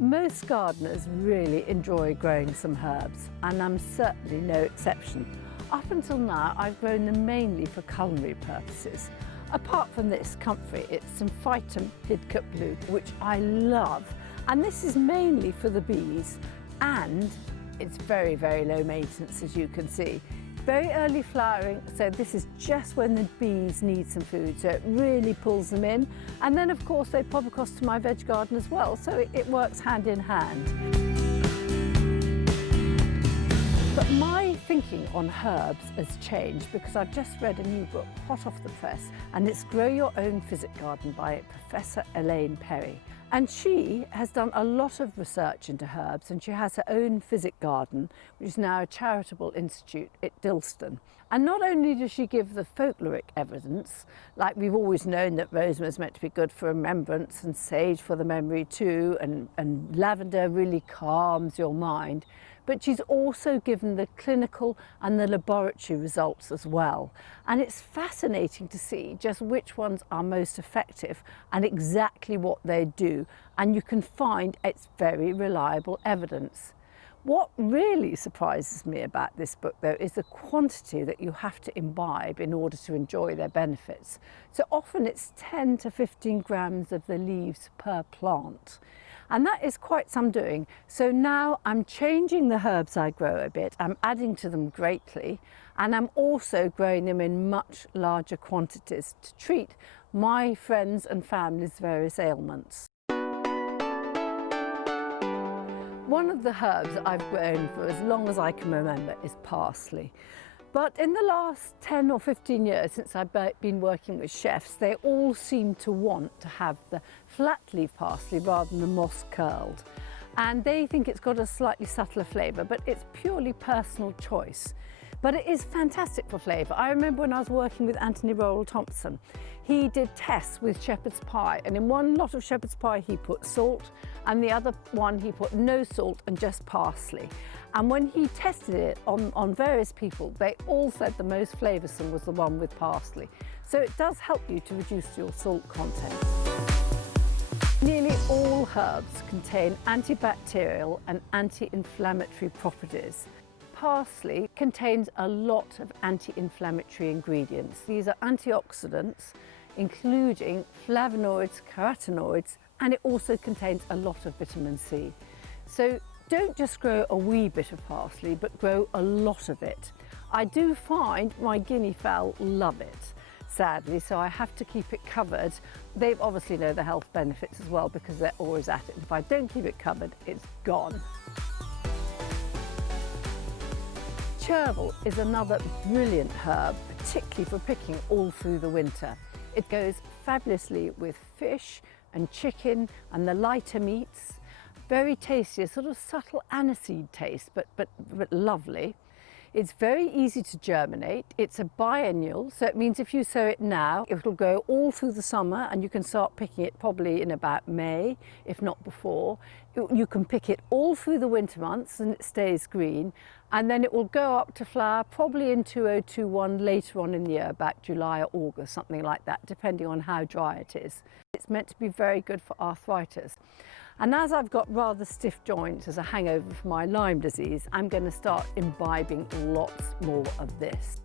Most gardeners really enjoy growing some herbs, and I'm certainly no exception. Up until now, I've grown them mainly for culinary purposes. Apart from this comfrey, it's Symphytum Hidcote Blue, which I love. And this is mainly for the bees, and it's very, very low maintenance, as you can see. Very early flowering, so this is just when the bees need some food, so it really pulls them in. And then of course they pop across to my veg garden as well, so it works hand in hand. But my thinking on herbs has changed because I've just read a new book, hot off the press, and it's Grow Your Own Physic Garden by Professor Elaine Perry. And she has done a lot of research into herbs, and she has her own Physic Garden, which is now a charitable institute at Dilston. And not only does she give the folkloric evidence, like we've always known that rosemary is meant to be good for remembrance and sage for the memory too, and lavender really calms your mind, but she's also given the clinical and the laboratory results as well. And it's fascinating to see just which ones are most effective and exactly what they do. And you can find it's very reliable evidence. What really surprises me about this book, though, is the quantity that you have to imbibe in order to enjoy their benefits. So often it's 10 to 15 grams of the leaves per plant. And that is quite some doing. So now I'm changing the herbs I grow a bit, I'm adding to them greatly, and I'm also growing them in much larger quantities to treat my friends and family's various ailments. One of the herbs I've grown for as long as I can remember is parsley. But in the last 10 or 15 years since I've been working with chefs, they all seem to want to have the flat leaf parsley rather than the moss curled. And they think it's got a slightly subtler flavour, but it's purely personal choice. But it is fantastic for flavour. I remember when I was working with Anthony Rowell Thompson, he did tests with shepherd's pie, and in one lot of shepherd's pie he put salt, and the other one he put no salt and just parsley. And when he tested it on various people, they all said the most flavoursome was the one with parsley. So it does help you to reduce your salt content. Nearly all herbs contain antibacterial and anti-inflammatory properties. Parsley contains a lot of anti-inflammatory ingredients. These are antioxidants, including flavonoids, carotenoids, and it also contains a lot of vitamin C. So don't just grow a wee bit of parsley, but grow a lot of it. I do find my guinea fowl love it, sadly, so I have to keep it covered. They obviously know the health benefits as well because they're always at it. If I don't keep it covered, it's gone. Cherryville is another brilliant herb, particularly for picking all through the winter. It goes fabulously with fish and chicken and the lighter meats. Very tasty, a sort of subtle aniseed taste, but lovely. It's very easy to germinate. It's a biennial, so it means if you sow it now, it will go all through the summer, and you can start picking it probably in about May, if not before. You can pick it all through the winter months and it stays green, and then it will go up to flower probably in 2021 later on in the year, about July or August, something like that, depending on how dry it is. It's meant to be very good for arthritis. And as I've got rather stiff joints as a hangover from my Lyme disease, I'm going to start imbibing lots more of this.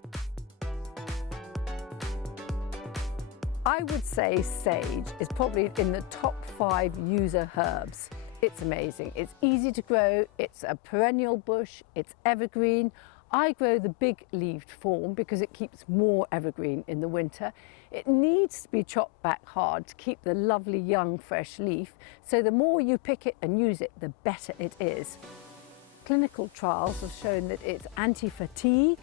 I would say sage is probably in the top 5 user herbs. It's amazing. It's easy to grow, it's a perennial bush, it's evergreen. I grow the big-leaved form because it keeps more evergreen in the winter. It needs to be chopped back hard to keep the lovely young fresh leaf, so the more you pick it and use it, the better it is. Clinical trials have shown that it's anti-fatigue,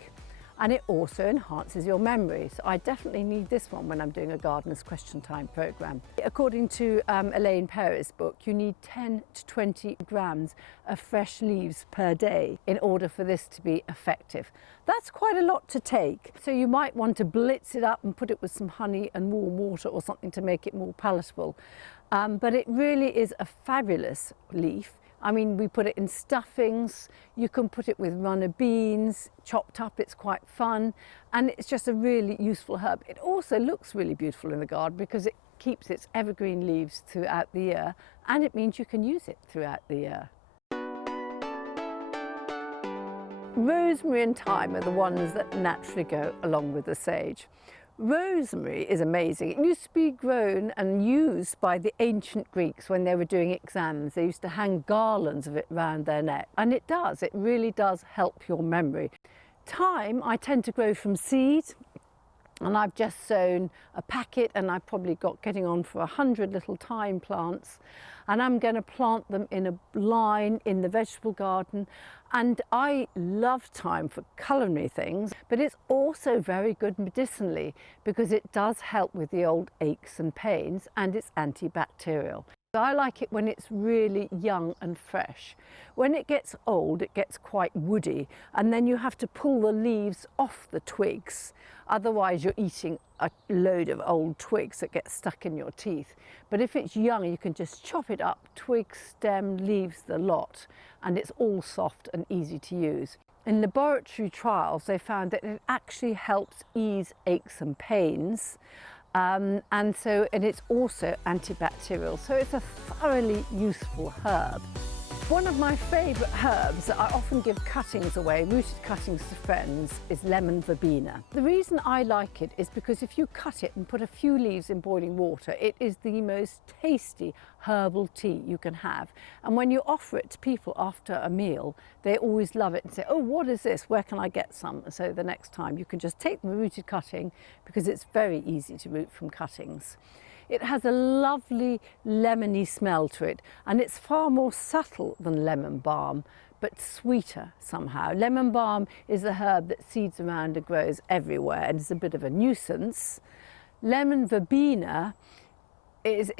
and it also enhances your memory. So I definitely need this one when I'm doing a Gardener's Question Time programme. According to Elaine Perry's book, you need 10 to 20 grams of fresh leaves per day in order for this to be effective. That's quite a lot to take. So you might want to blitz it up and put it with some honey and warm water or something to make it more palatable. But it really is a fabulous leaf. I mean, we put it in stuffings, you can put it with runner beans, chopped up, it's quite fun, and it's just a really useful herb. It also looks really beautiful in the garden because it keeps its evergreen leaves throughout the year, and it means you can use it throughout the year. Rosemary and thyme are the ones that naturally go along with the sage. Rosemary is amazing. It used to be grown and used by the ancient Greeks when they were doing exams. They used to hang garlands of it around their neck, and it really does help your memory. Thyme I tend to grow from seed, and I've just sown a packet, and I've probably got getting on for 100 little thyme plants, and I'm going to plant them in a line in the vegetable garden. And I love thyme for culinary things, but it's also very good medicinally because it does help with the old aches and pains, and it's antibacterial. I like it when it's really young and fresh. When it gets old, it gets quite woody, and then you have to pull the leaves off the twigs. Otherwise, you're eating a load of old twigs that get stuck in your teeth. But if it's young, you can just chop it up, twig, stem, leaves, the lot, and it's all soft and easy to use. In laboratory trials, they found that it actually helps ease aches and pains. And it's also antibacterial, so it's a thoroughly useful herb. One of my favourite herbs that I often give cuttings away, rooted cuttings to friends, is lemon verbena. The reason I like it is because if you cut it and put a few leaves in boiling water, it is the most tasty herbal tea you can have. And when you offer it to people after a meal, they always love it and say, "Oh, what is this? Where can I get some?" So the next time you can just take the rooted cutting, because it's very easy to root from cuttings. It has a lovely lemony smell to it, and it's far more subtle than lemon balm, but sweeter somehow. Lemon balm is a herb that seeds around and grows everywhere and is a bit of a nuisance. Lemon verbena is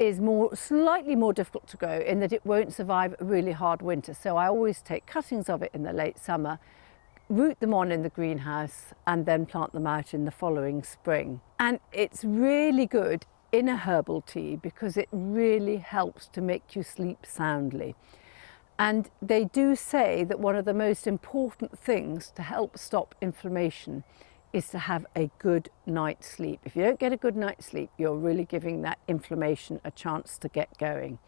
slightly more difficult to grow in that it won't survive a really hard winter. So I always take cuttings of it in the late summer, root them on in the greenhouse, and then plant them out in the following spring. And it's really good in a herbal tea because it really helps to make you sleep soundly. And they do say that one of the most important things to help stop inflammation is to have a good night's sleep. If you don't get a good night's sleep, you're really giving that inflammation a chance to get going.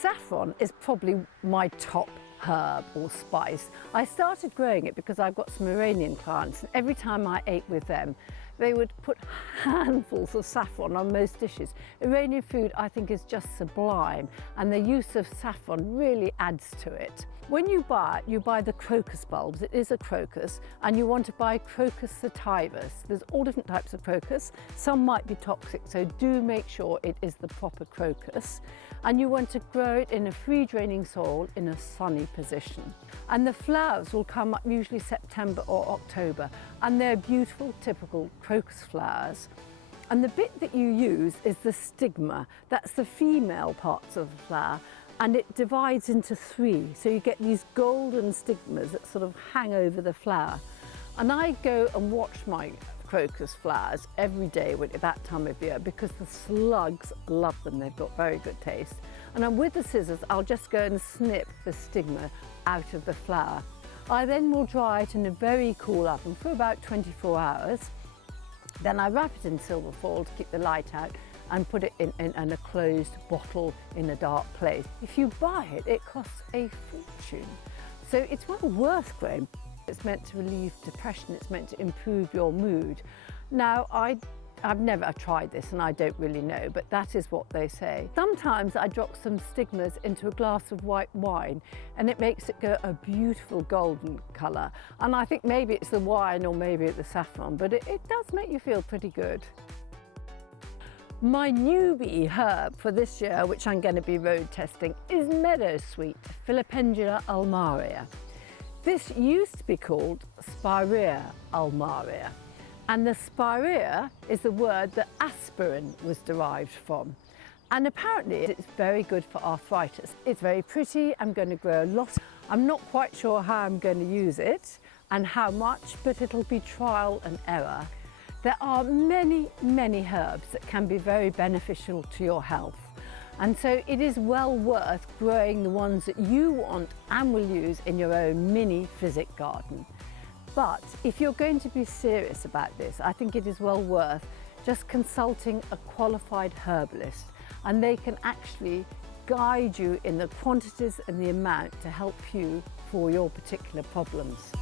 Saffron is probably my top herb or spice. I started growing it because I've got some Iranian clients, and every time I ate with them, they would put handfuls of saffron on most dishes. Iranian food, I think, is just sublime, and the use of saffron really adds to it. When you buy it, you buy the crocus bulbs. It is a crocus, and you want to buy Crocus sativus. There's all different types of crocus. Some might be toxic, so do make sure it is the proper crocus. And you want to grow it in a free draining soil in a sunny position. And the flowers will come up usually September or October, and they're beautiful, typical crocus flowers. And the bit that you use is the stigma. That's the female parts of the flower, and it divides into three. So you get these golden stigmas that sort of hang over the flower. And I go and watch my crocus flowers every day at that time of year because the slugs love them. They've got very good taste. And with the scissors, I'll just go and snip the stigma out of the flower. I then will dry it in a very cool oven for about 24 hours. Then I wrap it in silver foil to keep the light out and put it in a closed bottle in a dark place. If you buy it, it costs a fortune. So it's well worth growing. It's meant to relieve depression, it's meant to improve your mood. Now, I've never tried this and I don't really know, but that is what they say. Sometimes I drop some stigmas into a glass of white wine and it makes it go a beautiful golden colour. And I think maybe it's the wine or maybe it's the saffron, but it does make you feel pretty good. My newbie herb for this year, which I'm going to be road testing, is meadowsweet, Filipendula ulmaria. This used to be called Spirea ulmaria, and the spirea is the word that aspirin was derived from. And apparently it's very good for arthritis. It's very pretty. I'm going to grow a lot. I'm not quite sure how I'm going to use it and how much, but it'll be trial and error. There are many, many herbs that can be very beneficial to your health. And so it is well worth growing the ones that you want and will use in your own mini Physic Garden. But if you're going to be serious about this, I think it is well worth just consulting a qualified herbalist, and they can actually guide you in the quantities and the amount to help you for your particular problems.